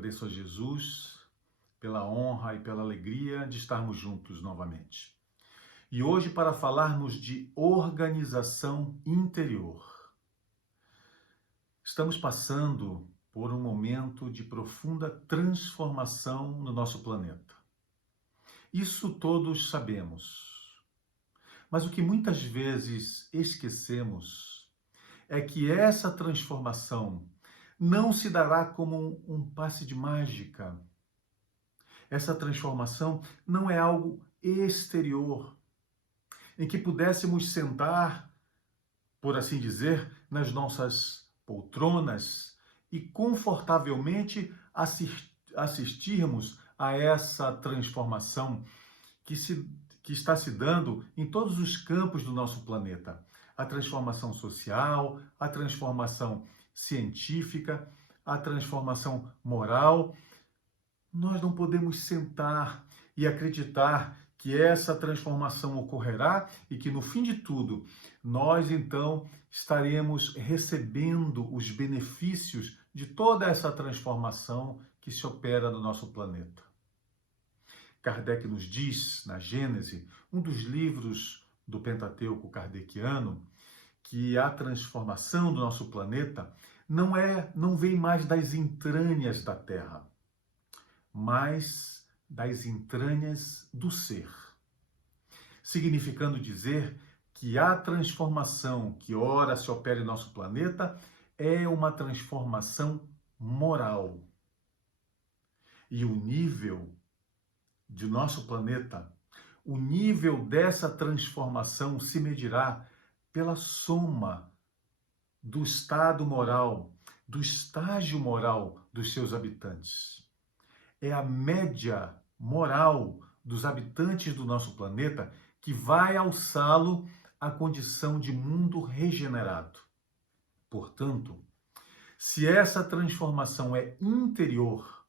agradeço a Jesus pela honra e pela alegria de estarmos juntos novamente. E hoje, para falarmos de organização interior. Estamos passando por um momento de profunda transformação no nosso planeta. Isso todos sabemos. Mas o que muitas vezes esquecemos é que essa transformação não se dará como um passe de mágica. Essa transformação não é algo exterior, em que pudéssemos sentar, por assim dizer, nas nossas poltronas e confortavelmente assistirmos a essa transformação que está se dando em todos os campos do nosso planeta. A transformação social, a transformação científica, a transformação moral. Nós não podemos sentar e acreditar que essa transformação ocorrerá e que no fim de tudo nós então estaremos recebendo os benefícios de toda essa transformação que se opera no nosso planeta. Kardec nos diz, na Gênese, um dos livros do Pentateuco kardeciano, que a transformação do nosso planeta não vem mais das entranhas da Terra, mas das entranhas do ser. Significando dizer que a transformação que ora se opera em nosso planeta é uma transformação moral. E o nível de nosso planeta, o nível dessa transformação se medirá pela soma do estado moral, do estágio moral dos seus habitantes. É a média moral dos habitantes do nosso planeta que vai alçá-lo à condição de mundo regenerado. Portanto, se essa transformação é interior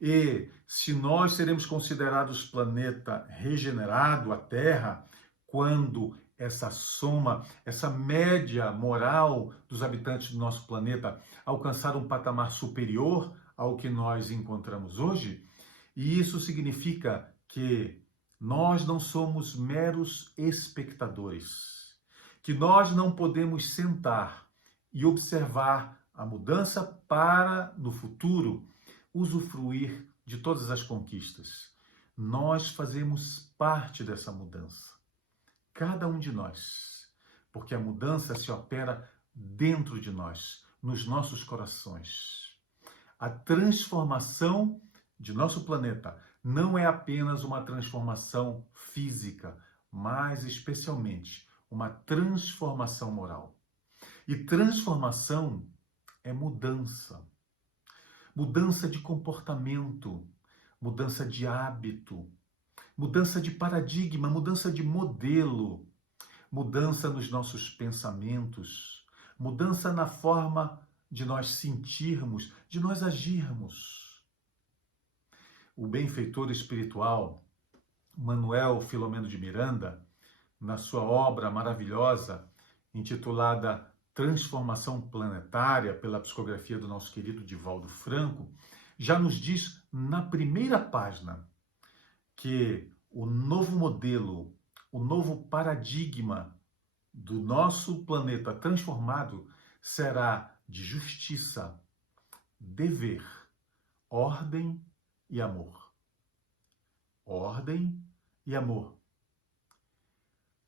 e se nós seremos considerados planeta regenerado, a Terra, quando essa soma, essa média moral dos habitantes do nosso planeta alcançar um patamar superior ao que nós encontramos hoje, e isso significa que nós não somos meros espectadores, que nós não podemos sentar e observar a mudança para, no futuro, usufruir de todas as conquistas. Nós fazemos parte dessa mudança, cada um de nós, porque a mudança se opera dentro de nós, nos nossos corações. A transformação de nosso planeta não é apenas uma transformação física, mas especialmente uma transformação moral. E transformação é mudança. Mudança de comportamento, mudança de hábito, mudança de paradigma, mudança de modelo, mudança nos nossos pensamentos, mudança na forma de nós sentirmos, de nós agirmos. O benfeitor espiritual, Manuel Filomeno de Miranda, na sua obra maravilhosa, intitulada Transformação Planetária, pela psicografia do nosso querido Divaldo Franco, já nos diz na primeira página que o novo modelo, o novo paradigma do nosso planeta transformado será de justiça, dever, ordem e amor. Ordem e amor.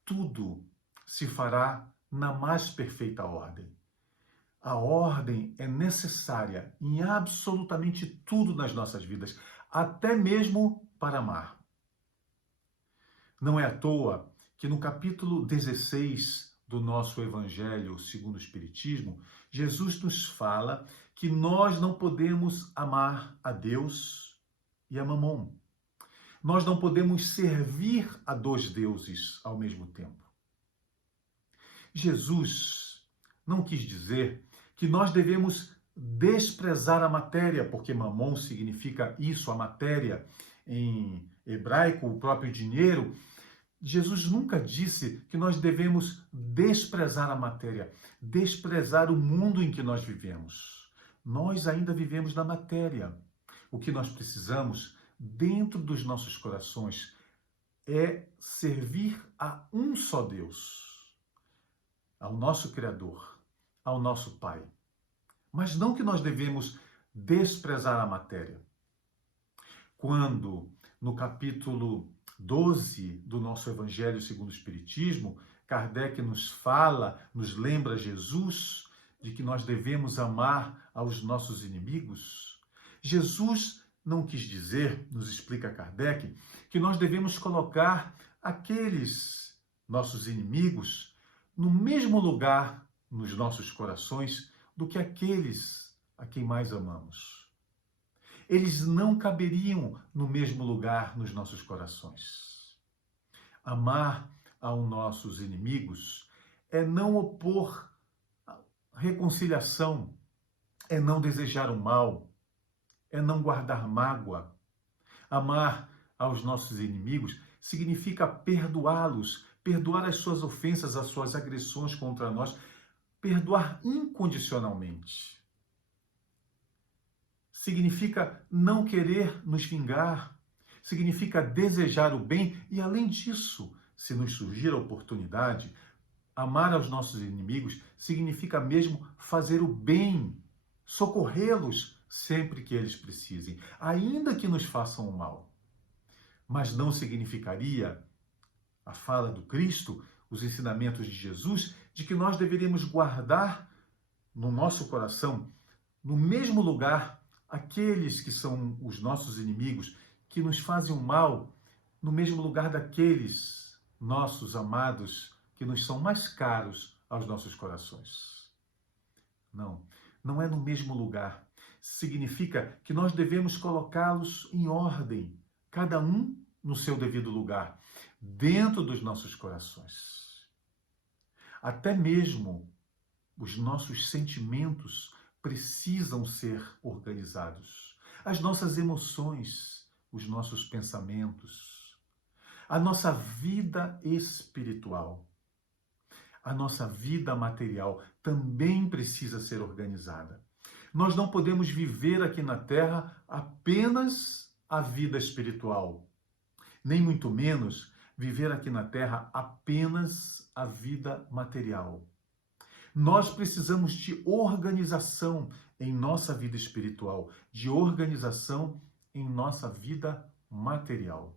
Tudo se fará na mais perfeita ordem. A ordem é necessária em absolutamente tudo nas nossas vidas, até mesmo para amar. Não é à toa que no capítulo 16 do nosso Evangelho segundo o Espiritismo, Jesus nos fala que nós não podemos amar a Deus e a Mamon. Nós não podemos servir a dois deuses ao mesmo tempo. Jesus não quis dizer que nós devemos desprezar a matéria, porque Mamon significa isso, a matéria, em hebraico, o próprio dinheiro. Jesus nunca disse que nós devemos desprezar a matéria, desprezar o mundo em que nós vivemos. Nós ainda vivemos na matéria. O que nós precisamos, dentro dos nossos corações, é servir a um só Deus, ao nosso Criador, ao nosso Pai. Mas não que nós devemos desprezar a matéria. Quando, no capítulo 12 do nosso Evangelho segundo o Espiritismo, Kardec nos fala, nos lembra Jesus, de que nós devemos amar aos nossos inimigos, Jesus não quis dizer, nos explica Kardec, que nós devemos colocar aqueles nossos inimigos no mesmo lugar nos nossos corações do que aqueles a quem mais amamos. Eles não caberiam no mesmo lugar nos nossos corações. Amar aos nossos inimigos é não opor reconciliação, é não desejar o mal, é não guardar mágoa. Amar aos nossos inimigos significa perdoá-los, perdoar as suas ofensas, as suas agressões contra nós, perdoar incondicionalmente. Significa não querer nos vingar, significa desejar o bem e, além disso, se nos surgir a oportunidade, amar aos nossos inimigos significa mesmo fazer o bem, socorrê-los sempre que eles precisem, ainda que nos façam o mal. Mas não significaria a fala do Cristo, os ensinamentos de Jesus, de que nós deveríamos guardar no nosso coração, no mesmo lugar, aqueles que são os nossos inimigos, que nos fazem o mal, no mesmo lugar daqueles nossos amados que nos são mais caros aos nossos corações. Não é no mesmo lugar. Significa que nós devemos colocá-los em ordem, cada um no seu devido lugar, dentro dos nossos corações. Até mesmo os nossos sentimentos precisam ser organizados. As nossas emoções, os nossos pensamentos, a nossa vida espiritual, a nossa vida material também precisa ser organizada. Nós não podemos viver aqui na Terra apenas a vida espiritual, nem muito menos viver aqui na Terra apenas a vida material. Nós precisamos de organização em nossa vida espiritual, de organização em nossa vida material.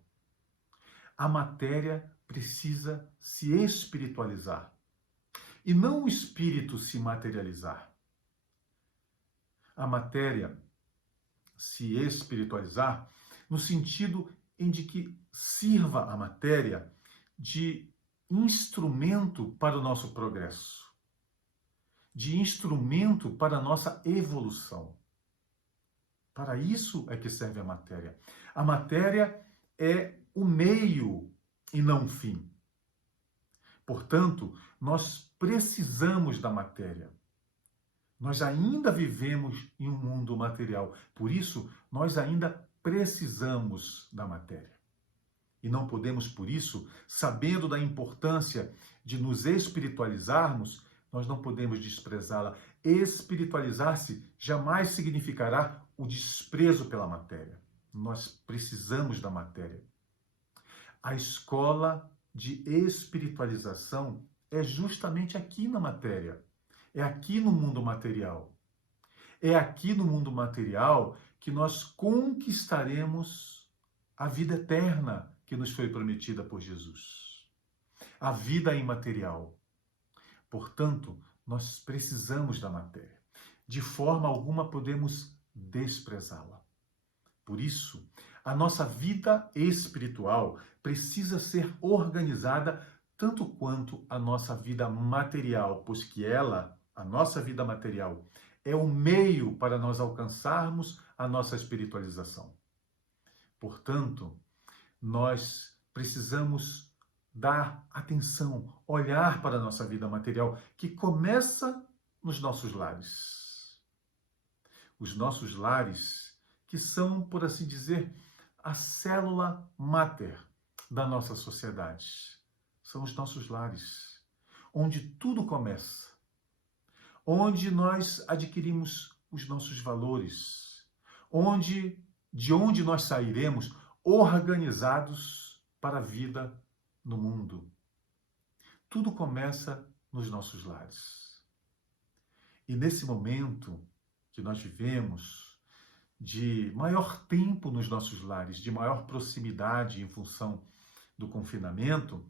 A matéria precisa se espiritualizar e não o espírito se materializar. A matéria se espiritualizar no sentido em de que sirva a matéria de instrumento para o nosso progresso, de instrumento para a nossa evolução. Para isso é que serve a matéria. A matéria é o meio e não o fim. Portanto, nós precisamos da matéria. Nós ainda vivemos em um mundo material. Por isso, nós ainda precisamos da matéria. E não podemos, por isso, sabendo da importância de nos espiritualizarmos, nós não podemos desprezá-la. Espiritualizar-se jamais significará o desprezo pela matéria. Nós precisamos da matéria. A escola de espiritualização é justamente aqui na matéria. É aqui no mundo material. É aqui no mundo material que nós conquistaremos a vida eterna que nos foi prometida por Jesus. A vida imaterial. Portanto, nós precisamos da matéria. De forma alguma podemos desprezá-la. Por isso, a nossa vida espiritual precisa ser organizada tanto quanto a nossa vida material, pois que ela, a nossa vida material, é o meio para nós alcançarmos a nossa espiritualização. Portanto, nós precisamos dar atenção, olhar para a nossa vida material, que começa nos nossos lares. Os nossos lares, que são, por assim dizer, a célula máter da nossa sociedade. São os nossos lares, onde tudo começa, onde nós adquirimos os nossos valores, onde de onde nós sairemos organizados para a vida no mundo. Tudo começa nos nossos lares. E nesse momento que nós vivemos, de maior tempo nos nossos lares, de maior proximidade em função do confinamento,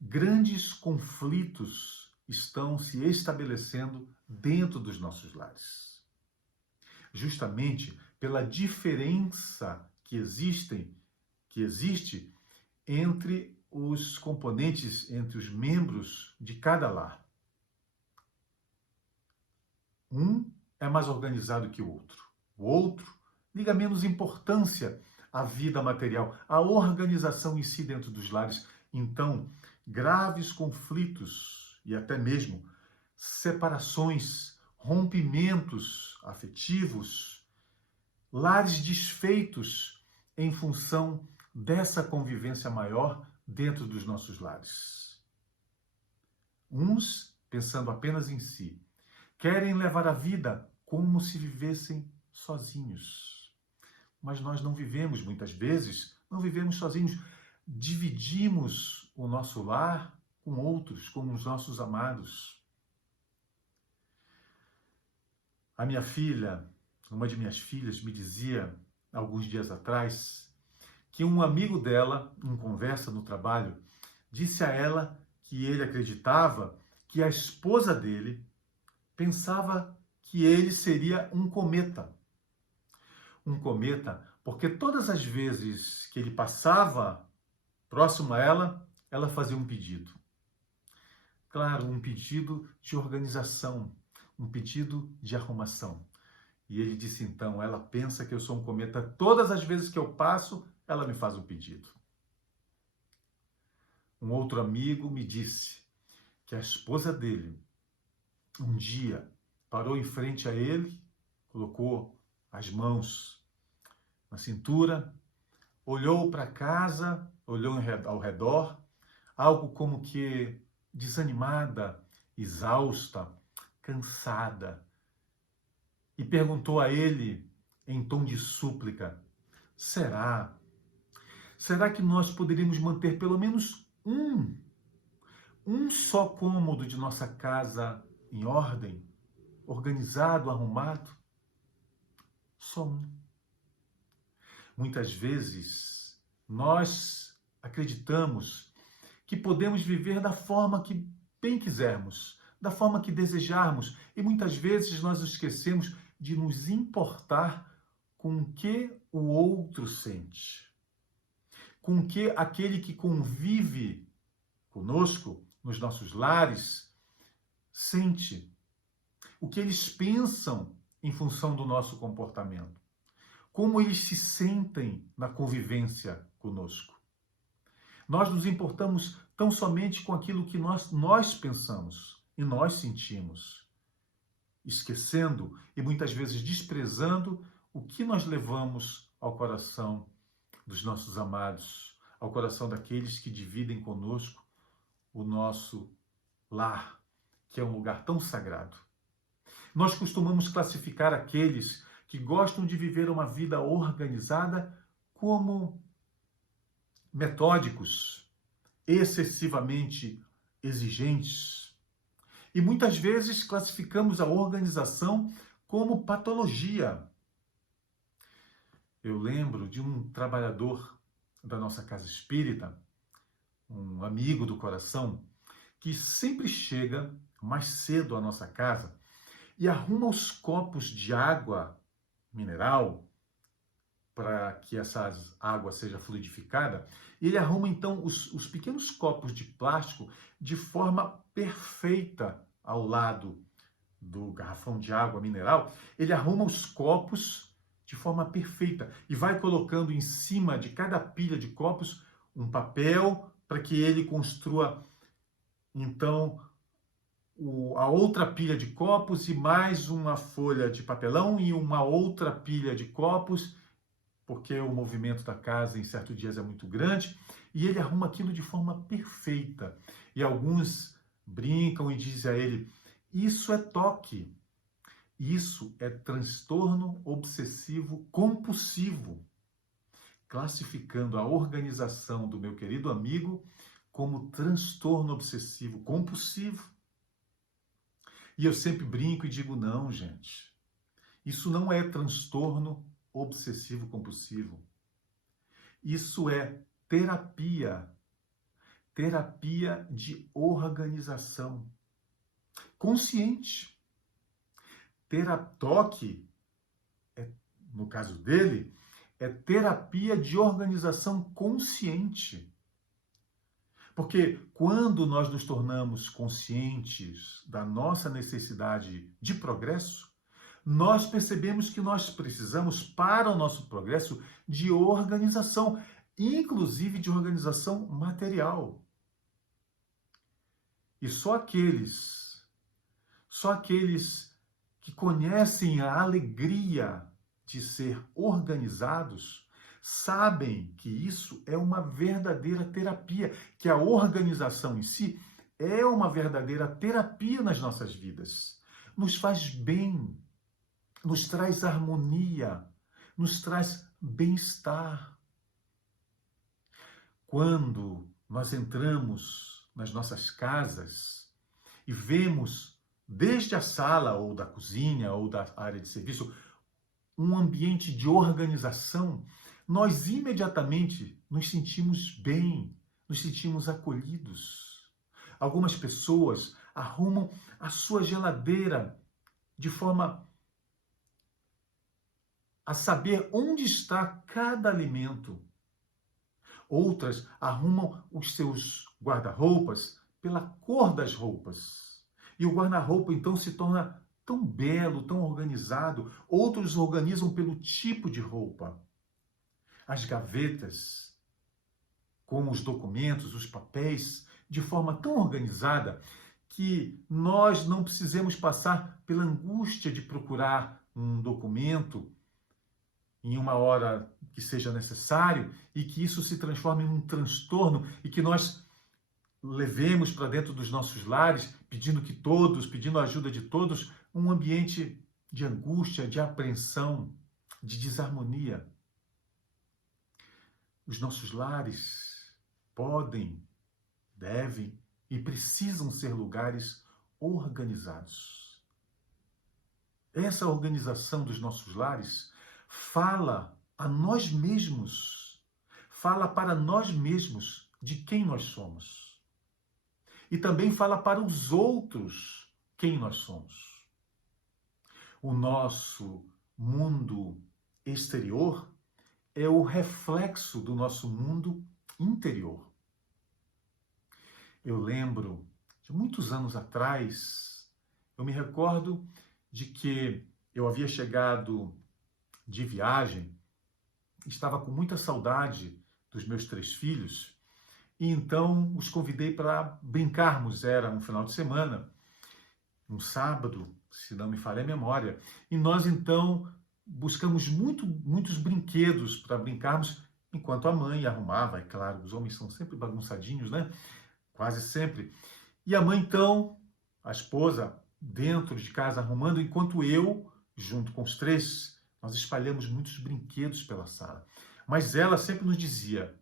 grandes conflitos estão se estabelecendo dentro dos nossos lares. Justamente pela diferença que existe entre os componentes, entre os membros de cada lar. Um é mais organizado que o outro. O outro liga menos importância à vida material, à organização em si dentro dos lares. Então, graves conflitos e até mesmo separações, rompimentos afetivos, lares desfeitos em função dessa convivência maior dentro dos nossos lares. Uns pensando apenas em si, querem levar a vida como se vivessem sozinhos. Mas nós não vivemos, muitas vezes, não vivemos sozinhos. Dividimos o nosso lar com outros, com os nossos amados. A minha filha, uma de minhas filhas, me dizia, alguns dias atrás, que um amigo dela, em conversa no trabalho, disse a ela que ele acreditava que a esposa dele pensava que ele seria um cometa. Um cometa porque todas as vezes que ele passava próximo a ela, ela fazia um pedido. Claro, um pedido de organização, um pedido de arrumação. E ele disse então, ela pensa que eu sou um cometa, todas as vezes que eu passo, ela me faz um pedido. Um outro amigo me disse que a esposa dele, um dia, parou em frente a ele, colocou as mãos na cintura, olhou para casa, olhou ao redor, algo como que desanimada, exausta, cansada, e perguntou a ele em tom de súplica: será que nós poderíamos manter pelo menos um só cômodo de nossa casa em ordem, organizado, arrumado? Só um. Muitas vezes nós acreditamos que podemos viver da forma que bem quisermos, da forma que desejarmos, e muitas vezes nós esquecemos de nos importar com o que o outro sente, com o que aquele que convive conosco nos nossos lares sente, o que eles pensam em função do nosso comportamento, como eles se sentem na convivência conosco. Nós nos importamos tão somente com aquilo que nós pensamos e nós sentimos, esquecendo e muitas vezes desprezando o que nós levamos ao coração dos nossos amados, ao coração daqueles que dividem conosco o nosso lar, que é um lugar tão sagrado. Nós costumamos classificar aqueles que gostam de viver uma vida organizada como metódicos, excessivamente exigentes. E muitas vezes classificamos a organização como patologia. Eu lembro de um trabalhador da nossa casa espírita, um amigo do coração, que sempre chega mais cedo à nossa casa e arruma os copos de água mineral para que essa água seja fluidificada. E ele arruma então os pequenos copos de plástico de forma perfeita ao lado do garrafão de água mineral. Ele arruma os copos de forma perfeita e vai colocando em cima de cada pilha de copos um papel para que ele construa então a outra pilha de copos e mais uma folha de papelão e uma outra pilha de copos, porque o movimento da casa em certos dias é muito grande, e ele arruma aquilo de forma perfeita. E alguns brincam e dizem a ele: isso é toque, Isso é transtorno obsessivo compulsivo, classificando a organização do meu querido amigo como transtorno obsessivo compulsivo. E eu sempre brinco e digo, não, gente, isso não é transtorno obsessivo compulsivo. Isso é terapia, terapia de organização consciente. Toque, no caso dele, é terapia de organização consciente. Porque quando nós nos tornamos conscientes da nossa necessidade de progresso, nós percebemos que nós precisamos, para o nosso progresso, de organização, inclusive de organização material. E só aqueles que conhecem a alegria de ser organizados, sabem que isso é uma verdadeira terapia, que a organização em si é uma verdadeira terapia nas nossas vidas. Nos faz bem, nos traz harmonia, nos traz bem-estar. Quando nós entramos nas nossas casas e vemos, desde a sala ou da cozinha ou da área de serviço, um ambiente de organização, nós imediatamente nos sentimos bem, nos sentimos acolhidos. Algumas pessoas arrumam a sua geladeira de forma a saber onde está cada alimento. Outras arrumam os seus guarda-roupas pela cor das roupas. E o guarda-roupa então se torna tão belo, tão organizado. Outros organizam pelo tipo de roupa. As gavetas, com os documentos, os papéis, de forma tão organizada que nós não precisemos passar pela angústia de procurar um documento em uma hora que seja necessário e que isso se transforme em um transtorno e que nós levemos para dentro dos nossos lares, pedindo a ajuda de todos, um ambiente de angústia, de apreensão, de desarmonia. Os nossos lares podem, devem e precisam ser lugares organizados. Essa organização dos nossos lares fala a nós mesmos, fala para nós mesmos de quem nós somos. E também fala para os outros quem nós somos. O nosso mundo exterior é o reflexo do nosso mundo interior. Eu lembro de muitos anos atrás, eu me recordo de que eu havia chegado de viagem, estava com muita saudade dos meus 3 filhos, e então os convidei para brincarmos. Era um final de semana, um sábado, se não me falha a memória, e nós então buscamos muitos brinquedos para brincarmos, enquanto a mãe arrumava, é claro, os homens são sempre bagunçadinhos, né? Quase sempre. E a mãe então, a esposa, dentro de casa arrumando, enquanto eu, junto com os 3, nós espalhamos muitos brinquedos pela sala. Mas ela sempre nos dizia,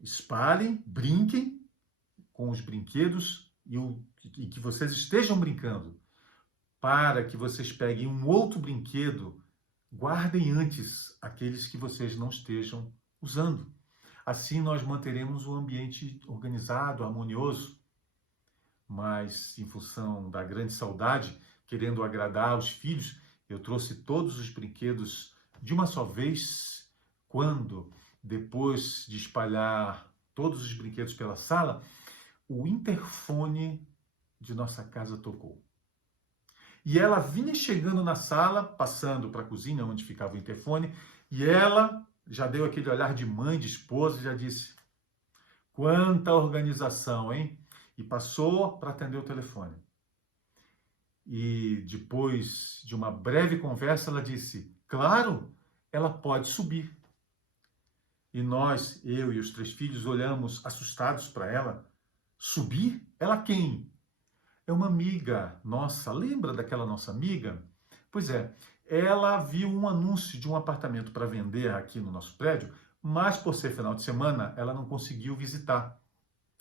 espalhem, brinquem com os brinquedos e que vocês estejam brincando. Para que vocês peguem um outro brinquedo, guardem antes aqueles que vocês não estejam usando. Assim nós manteremos um ambiente organizado, harmonioso. Mas, em função da grande saudade, querendo agradar aos filhos, eu trouxe todos os brinquedos de uma só vez. Quando, depois de espalhar todos os brinquedos pela sala, o interfone de nossa casa tocou. E ela vinha chegando na sala, passando para a cozinha, onde ficava o interfone, e ela já deu aquele olhar de mãe, de esposa, e já disse, quanta organização, hein? E passou para atender o telefone. E depois de uma breve conversa, ela disse, claro, ela pode subir. E nós, eu e os 3 filhos, olhamos assustados para ela. Subir? Ela quem? é uma amiga nossa. Lembra daquela nossa amiga? Pois é, ela viu um anúncio de um apartamento para vender aqui no nosso prédio, mas por ser final de semana, ela não conseguiu visitar.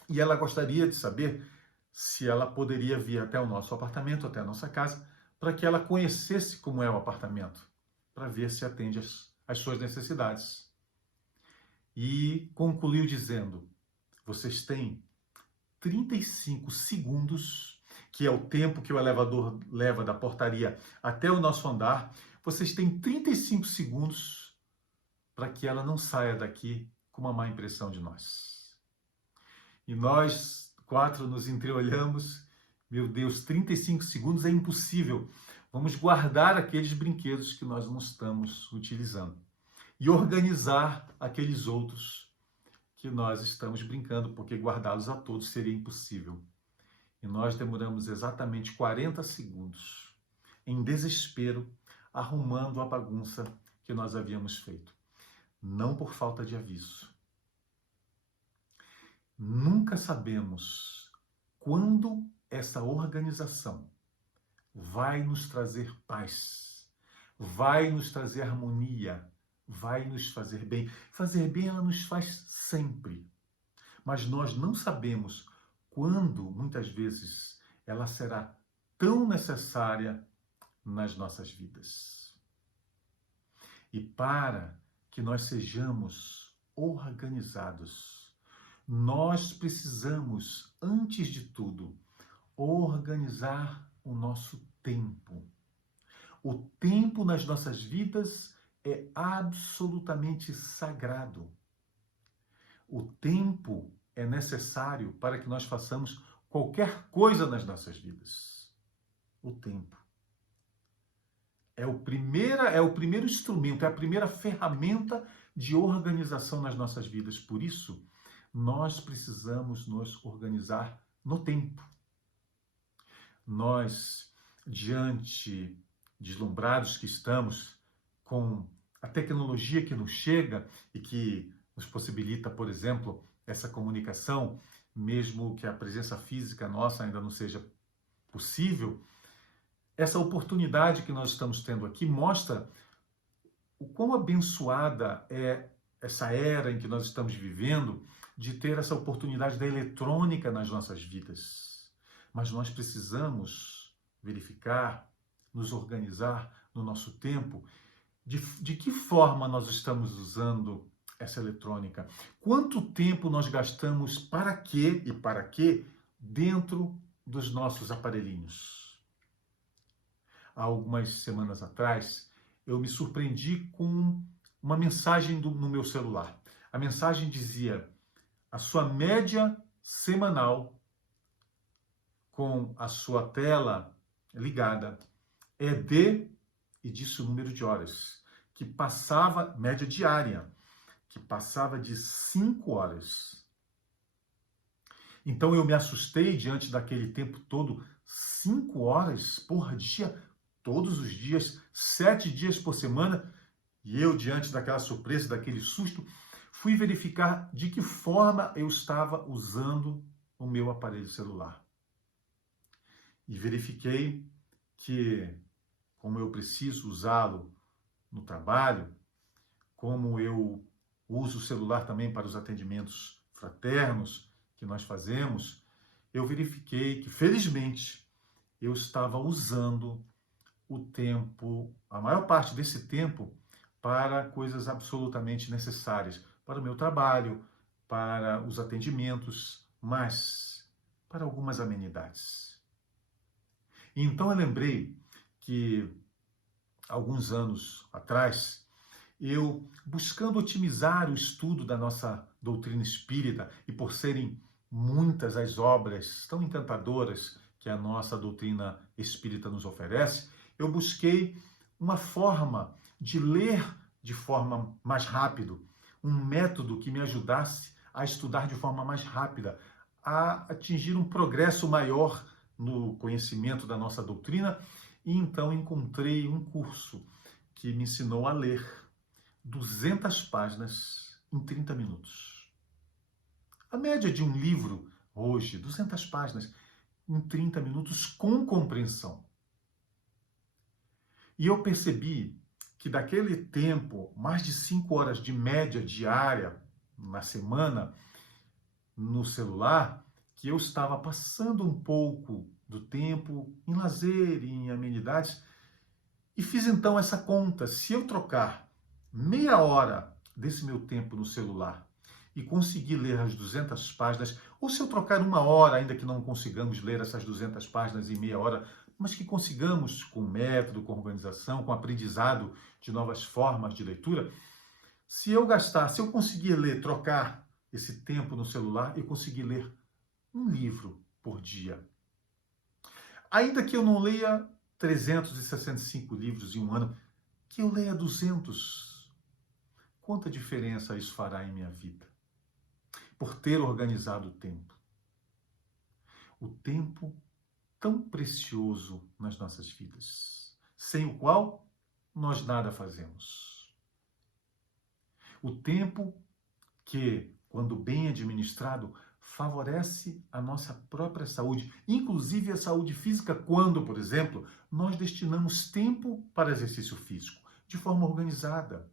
E ela gostaria de saber se ela poderia vir até o nosso apartamento, até a nossa casa, para que ela conhecesse como é o apartamento, para ver se atende às suas necessidades. E concluiu dizendo: vocês têm 35 segundos, que é o tempo que o elevador leva da portaria até o nosso andar. Vocês têm 35 segundos para que ela não saia daqui com uma má impressão de nós. E nós quatro nos entreolhamos. Meu Deus, 35 segundos é impossível. Vamos guardar aqueles brinquedos que nós não estamos utilizando e organizar aqueles outros que nós estamos brincando, porque guardá-los a todos seria impossível. E nós demoramos exatamente 40 segundos, em desespero, arrumando a bagunça que nós havíamos feito. Não por falta de aviso. Nunca sabemos quando essa organização vai nos trazer paz, vai nos trazer harmonia, vai nos fazer bem. Fazer bem ela nos faz sempre, mas nós não sabemos quando, muitas vezes, ela será tão necessária nas nossas vidas. E para que nós sejamos organizados, nós precisamos, antes de tudo, organizar o nosso tempo. O tempo nas nossas vidas é absolutamente sagrado. O tempo é necessário para que nós façamos qualquer coisa nas nossas vidas. O tempo. É o primeiro instrumento, é a primeira ferramenta de organização nas nossas vidas. Por isso, nós precisamos nos organizar no tempo. Nós, diante, deslumbrados que estamos com a tecnologia que nos chega e que nos possibilita, por exemplo, essa comunicação, mesmo que a presença física nossa ainda não seja possível, essa oportunidade que nós estamos tendo aqui mostra o quão abençoada é essa era em que nós estamos vivendo de ter essa oportunidade da eletrônica nas nossas vidas. Mas nós precisamos verificar, nos organizar no nosso tempo, de que forma nós estamos usando essa eletrônica. Quanto tempo nós gastamos para quê e para quê dentro dos nossos aparelhinhos? Há algumas semanas atrás, eu me surpreendi com uma mensagem no meu celular. A mensagem dizia: a sua média semanal com a sua tela ligada é e disse o número de horas, que passava, média diária, que passava de 5 horas. Então eu me assustei diante daquele tempo todo, 5 horas por dia, todos os dias, 7 dias por semana, e eu, diante daquela surpresa, daquele susto, fui verificar de que forma eu estava usando o meu aparelho celular. E verifiquei que, como eu preciso usá-lo no trabalho, como eu uso o celular também para os atendimentos fraternos que nós fazemos, eu verifiquei que, felizmente, eu estava usando o tempo, a maior parte desse tempo, para coisas absolutamente necessárias, para o meu trabalho, para os atendimentos, mas para algumas amenidades. Então eu lembrei que, alguns anos atrás, eu, buscando otimizar o estudo da nossa doutrina espírita, e por serem muitas as obras tão encantadoras que a nossa doutrina espírita nos oferece, eu busquei uma forma de ler de forma mais rápido, um método que me ajudasse a estudar de forma mais rápida, a atingir um progresso maior no conhecimento da nossa doutrina, e então encontrei um curso que me ensinou a ler 200 páginas em 30 minutos. A média de um livro hoje, 200 páginas, em 30 minutos com compreensão. E eu percebi que daquele tempo, mais de 5 horas de média diária na semana no celular, que eu estava passando um pouco do tempo em lazer, em amenidades, e fiz então essa conta. Se eu trocar meia hora desse meu tempo no celular e conseguir ler as 200 páginas, ou se eu trocar uma hora, ainda que não consigamos ler essas 200 páginas em meia hora, mas que consigamos com método, com organização, com aprendizado de novas formas de leitura, se eu conseguir ler, trocar esse tempo no celular, eu conseguir ler um livro por dia. Ainda que eu não leia 365 livros em um ano, que eu leia 200. Quanta diferença isso fará em minha vida? Por ter organizado o tempo. O tempo tão precioso nas nossas vidas, sem o qual nós nada fazemos. O tempo que, quando bem administrado, favorece a nossa própria saúde, inclusive a saúde física, quando, por exemplo, nós destinamos tempo para exercício físico, de forma organizada.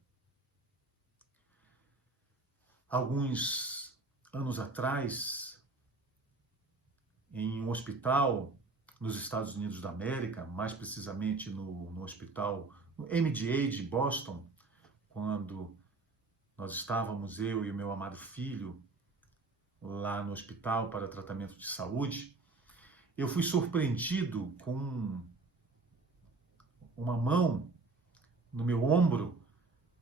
Alguns anos atrás, em um hospital nos Estados Unidos da América, mais precisamente no hospital no MDA de Boston, quando nós estávamos, eu e o meu amado filho, lá no hospital para tratamento de saúde, eu fui surpreendido com uma mão no meu ombro,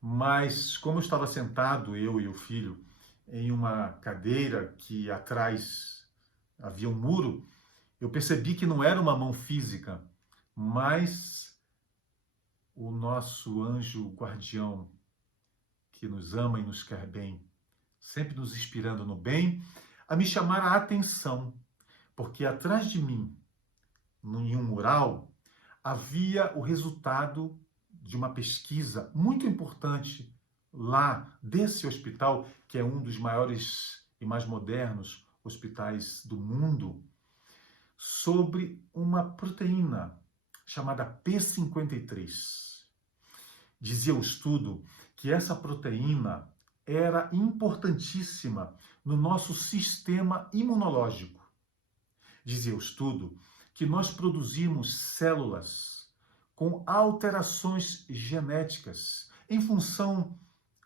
mas como eu estava sentado, eu e o filho, em uma cadeira que atrás havia um muro, eu percebi que não era uma mão física, mas o nosso anjo guardião, que nos ama e nos quer bem, sempre nos inspirando no bem, a me chamar a atenção, porque atrás de mim, em um mural, havia o resultado de uma pesquisa muito importante lá desse hospital, que é um dos maiores e mais modernos hospitais do mundo, sobre uma proteína chamada P53. Dizia o estudo que essa proteína era importantíssima no nosso sistema imunológico. Dizia o estudo que nós produzimos células com alterações genéticas em função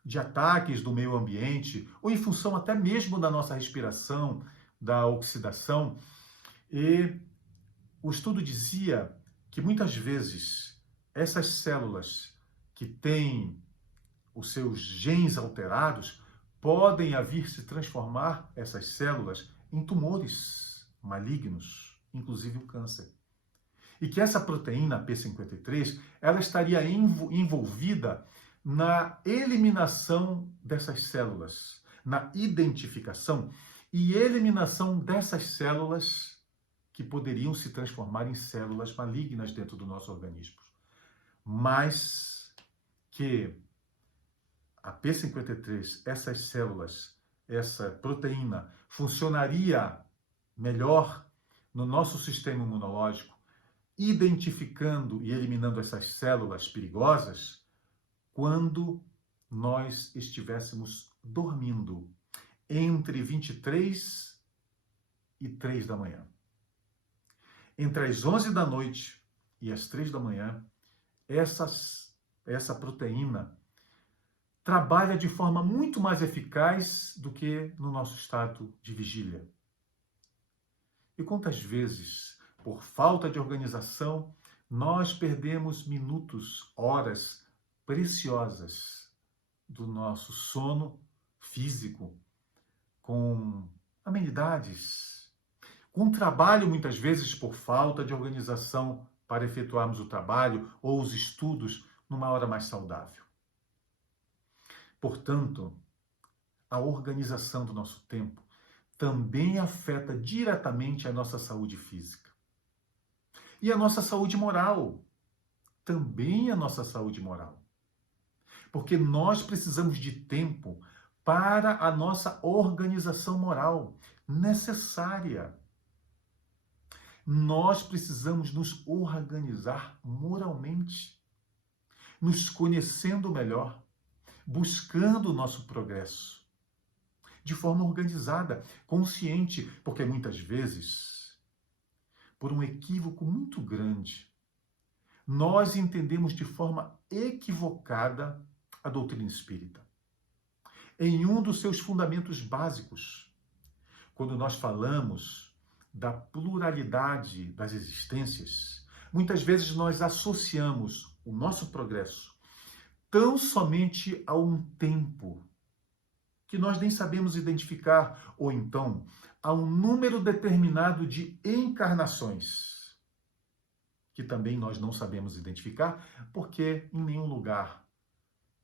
de ataques do meio ambiente ou em função até mesmo da nossa respiração, da oxidação. E o estudo dizia que muitas vezes essas células que têm os seus genes alterados podem vir se transformar essas células em tumores malignos, inclusive o câncer. E que essa proteína P53, ela estaria envolvida na eliminação dessas células, na identificação e eliminação dessas células que poderiam se transformar em células malignas dentro do nosso organismo. Mas que a P53, essas células, essa proteína, funcionaria melhor no nosso sistema imunológico, identificando e eliminando essas células perigosas, quando nós estivéssemos dormindo entre 23 e 3 da manhã. Entre as 11 da noite e as 3 da manhã, essa proteína trabalha de forma muito mais eficaz do que no nosso estado de vigília. E quantas vezes, por falta de organização, nós perdemos minutos, horas preciosas do nosso sono físico, com amenidades, com trabalho, muitas vezes por falta de organização para efetuarmos o trabalho ou os estudos numa hora mais saudável. Portanto, a organização do nosso tempo também afeta diretamente a nossa saúde física. E a nossa saúde moral, também a nossa saúde moral. Porque nós precisamos de tempo para a nossa organização moral necessária. Nós precisamos nos organizar moralmente, nos conhecendo melhor, buscando o nosso progresso, de forma organizada, consciente, porque muitas vezes, por um equívoco muito grande, nós entendemos de forma equivocada a doutrina espírita. Em um dos seus fundamentos básicos, quando nós falamos da pluralidade das existências, muitas vezes nós associamos o nosso progresso tão somente a um tempo que nós nem sabemos identificar, ou então a um número determinado de encarnações, que também nós não sabemos identificar, porque em nenhum lugar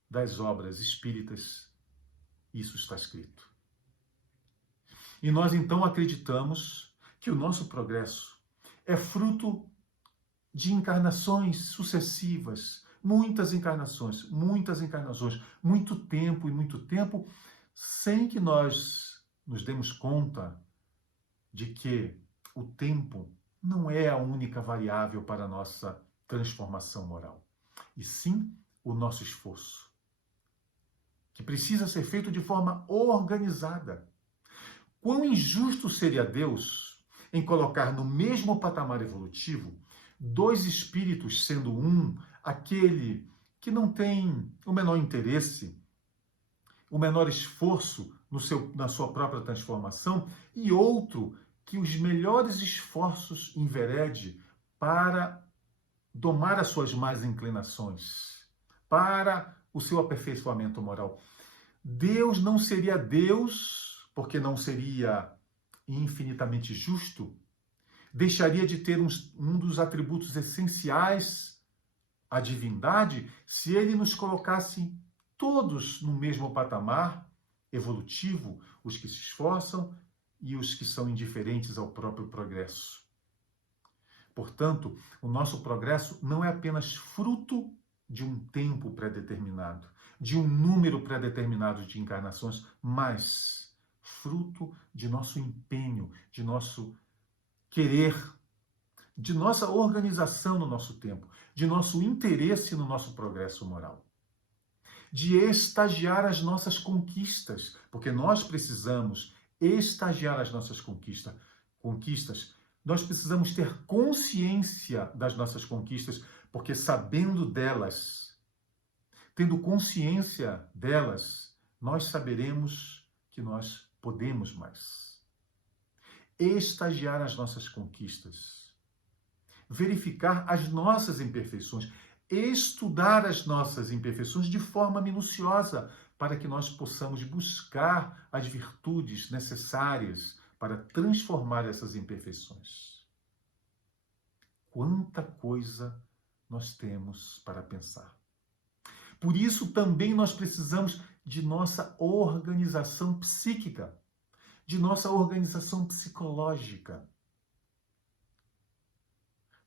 das obras espíritas isso está escrito. E nós então acreditamos que o nosso progresso é fruto de encarnações sucessivas, muitas encarnações, muito tempo, sem que nós nos demos conta de que o tempo não é a única variável para a nossa transformação moral, e sim o nosso esforço, que precisa ser feito de forma organizada. Quão injusto seria Deus em colocar no mesmo patamar evolutivo dois espíritos, sendo um aquele que não tem o menor interesse, o menor esforço na sua própria transformação, e outro que os melhores esforços enverede para domar as suas más inclinações, para o seu aperfeiçoamento moral. Deus não seria Deus, porque não seria infinitamente justo, deixaria de ter um dos atributos essenciais, a divindade, se ele nos colocasse todos no mesmo patamar evolutivo, os que se esforçam e os que são indiferentes ao próprio progresso. Portanto, o nosso progresso não é apenas fruto de um tempo pré-determinado, de um número pré-determinado de encarnações, mas fruto de nosso empenho, de nosso querer, de nossa organização no nosso tempo, de nosso interesse no nosso progresso moral, de estagiar as nossas conquistas, porque nós precisamos estagiar as nossas conquistas. Nós precisamos ter consciência das nossas conquistas, porque sabendo delas, tendo consciência delas, nós saberemos que nós podemos mais. Estagiar as nossas conquistas, verificar as nossas imperfeições, estudar as nossas imperfeições de forma minuciosa, para que nós possamos buscar as virtudes necessárias para transformar essas imperfeições. Quanta coisa nós temos para pensar. Por isso também nós precisamos de nossa organização psíquica, de nossa organização psicológica,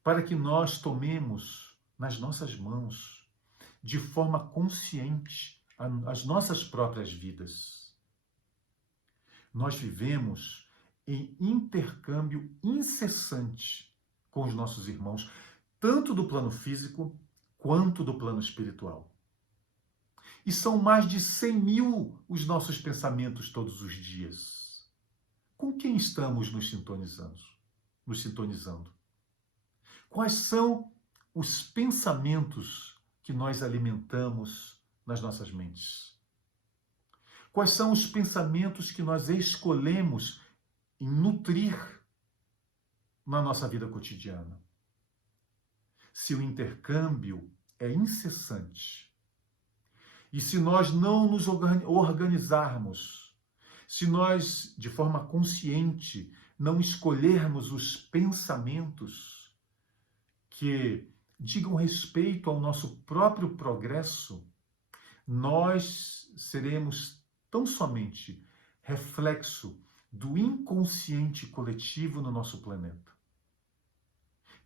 para que nós tomemos nas nossas mãos, de forma consciente, as nossas próprias vidas. Nós vivemos em intercâmbio incessante com os nossos irmãos, tanto do plano físico quanto do plano espiritual. E são mais de 100.000 os nossos pensamentos todos os dias. Com quem estamos nos sintonizando? Quais são os pensamentos que nós alimentamos nas nossas mentes? Quais são os pensamentos que nós escolhemos em nutrir na nossa vida cotidiana? Se o intercâmbio é incessante, e se nós não nos organizarmos, se nós, de forma consciente, não escolhermos os pensamentos que digam respeito ao nosso próprio progresso, nós seremos tão somente reflexo do inconsciente coletivo no nosso planeta,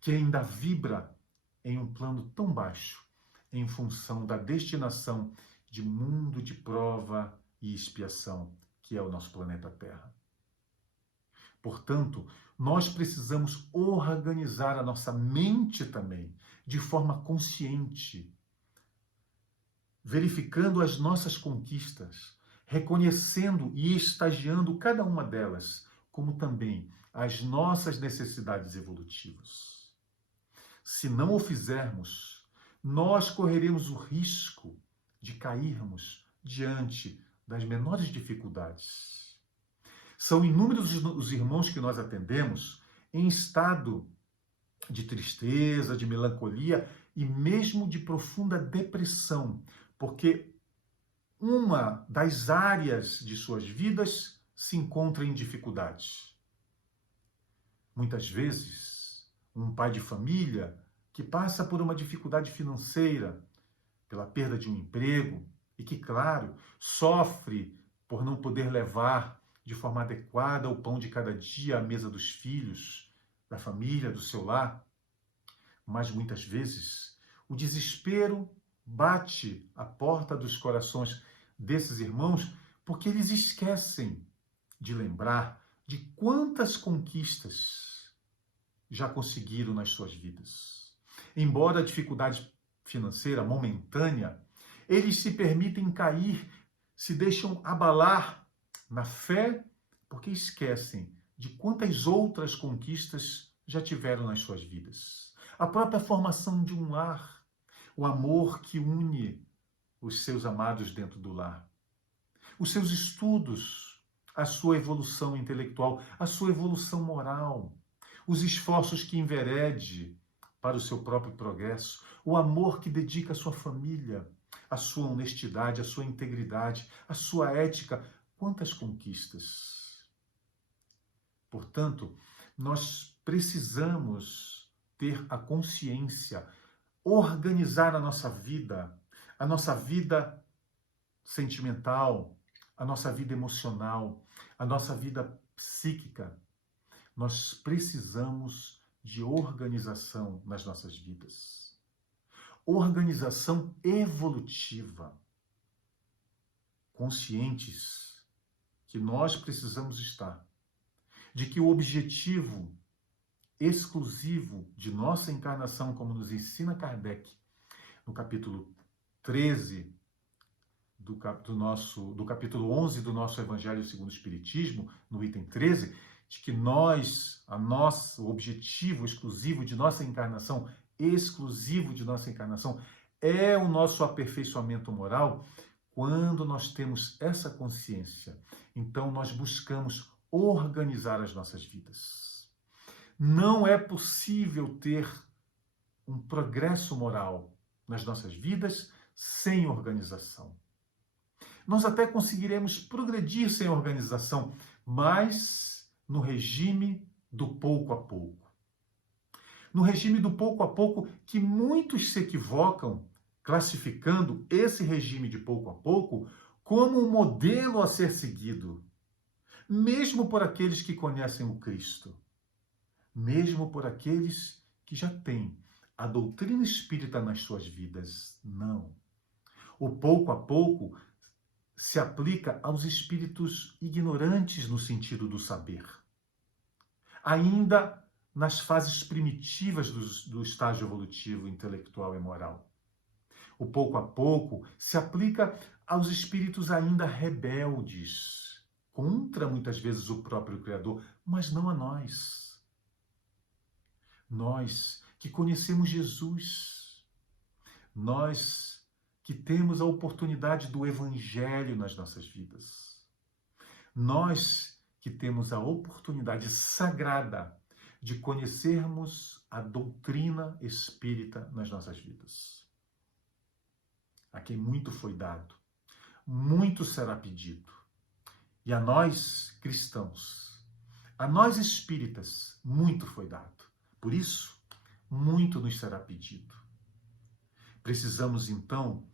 que ainda vibra em um plano tão baixo, em função da destinação de mundo de prova e expiação, que é o nosso planeta Terra. Portanto, nós precisamos organizar a nossa mente também, de forma consciente, verificando as nossas conquistas, reconhecendo e estagiando cada uma delas, como também as nossas necessidades evolutivas. Se não o fizermos, nós correremos o risco de cairmos diante das menores dificuldades. São inúmeros os irmãos que nós atendemos em estado de tristeza, de melancolia e mesmo de profunda depressão, porque uma das áreas de suas vidas se encontra em dificuldades. Muitas vezes, um pai de família que passa por uma dificuldade financeira, pela perda de um emprego, e que, claro, sofre por não poder levar de forma adequada o pão de cada dia à mesa dos filhos, da família, do seu lar. Mas muitas vezes o desespero bate à porta dos corações desses irmãos porque eles esquecem de lembrar de quantas conquistas já conseguiram nas suas vidas. Embora a dificuldade financeira momentânea, eles se permitem cair, se deixam abalar na fé, porque esquecem de quantas outras conquistas já tiveram nas suas vidas. A própria formação de um lar, o amor que une os seus amados dentro do lar, os seus estudos, a sua evolução intelectual, a sua evolução moral, os esforços que enverede para o seu próprio progresso, o amor que dedica à sua família, a sua honestidade, a sua integridade, a sua ética. Quantas conquistas! Portanto, nós precisamos ter a consciência, organizar a nossa vida sentimental, a nossa vida emocional, a nossa vida psíquica. Nós precisamos de organização nas nossas vidas. Organização evolutiva. Conscientes que nós precisamos estar de que o objetivo exclusivo de nossa encarnação, como nos ensina Kardec, no capítulo 13 do capítulo 11 do nosso Evangelho segundo o Espiritismo, no item 13, de que o objetivo exclusivo de nossa encarnação, é o nosso aperfeiçoamento moral. Quando nós temos essa consciência, então nós buscamos organizar as nossas vidas. Não é possível ter um progresso moral nas nossas vidas sem organização. Nós até conseguiremos progredir sem organização, mas no regime do pouco a pouco. No regime do pouco a pouco, que muitos se equivocam, classificando esse regime de pouco a pouco como um modelo a ser seguido, mesmo por aqueles que conhecem o Cristo, mesmo por aqueles que já têm a doutrina espírita nas suas vidas. Não. O pouco a pouco se aplica aos espíritos ignorantes no sentido do saber, ainda nas fases primitivas do estágio evolutivo, intelectual e moral. O pouco a pouco se aplica aos espíritos ainda rebeldes, contra muitas vezes o próprio Criador, mas não a nós. Nós que conhecemos Jesus, nós que temos a oportunidade do Evangelho nas nossas vidas, nós que temos a oportunidade sagrada de conhecermos a doutrina espírita nas nossas vidas. A quem muito foi dado, muito será pedido. E a nós, cristãos, a nós espíritas, muito foi dado. Por isso, muito nos será pedido. Precisamos, então,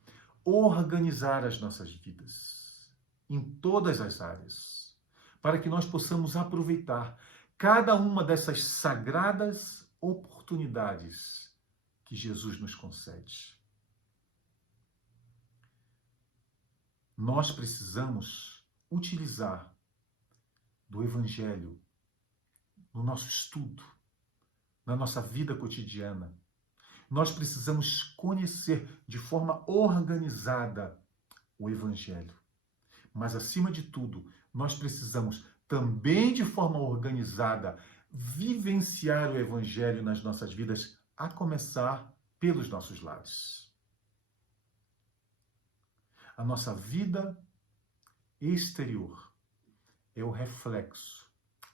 organizar as nossas vidas, em todas as áreas, para que nós possamos aproveitar cada uma dessas sagradas oportunidades que Jesus nos concede. Nós precisamos utilizar do Evangelho no nosso estudo, na nossa vida cotidiana. Nós precisamos conhecer de forma organizada o Evangelho. Mas, acima de tudo, nós precisamos também, de forma organizada, vivenciar o Evangelho nas nossas vidas, a começar pelos nossos lares. A nossa vida exterior é o reflexo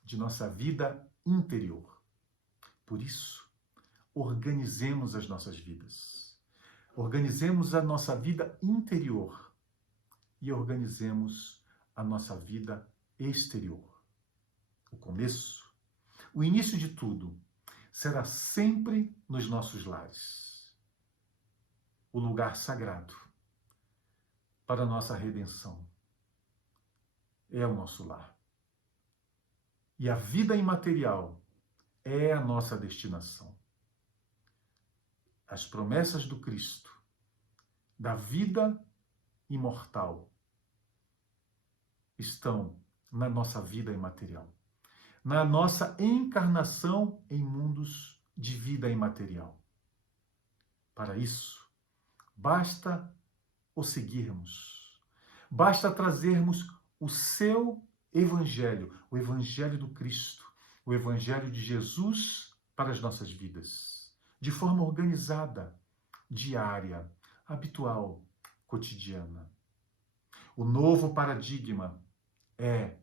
de nossa vida interior. Por isso, organizemos as nossas vidas. Organizemos a nossa vida interior e organizemos a nossa vida exterior. O começo, o início de tudo, será sempre nos nossos lares. O lugar sagrado para a nossa redenção é o nosso lar. E a vida imaterial é a nossa destinação. As promessas do Cristo, da vida imortal, estão na nossa vida imaterial, na nossa encarnação em mundos de vida imaterial. Para isso, basta o seguirmos, basta trazermos o seu Evangelho, o Evangelho do Cristo, o Evangelho de Jesus para as nossas vidas, de forma organizada, diária, habitual, cotidiana. O novo paradigma é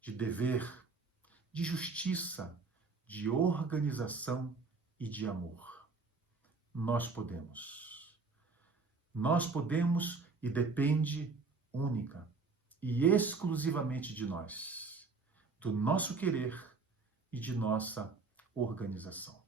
de dever, de justiça, de organização e de amor. Nós podemos. Nós podemos e depende única e exclusivamente de nós, do nosso querer e de nossa organização.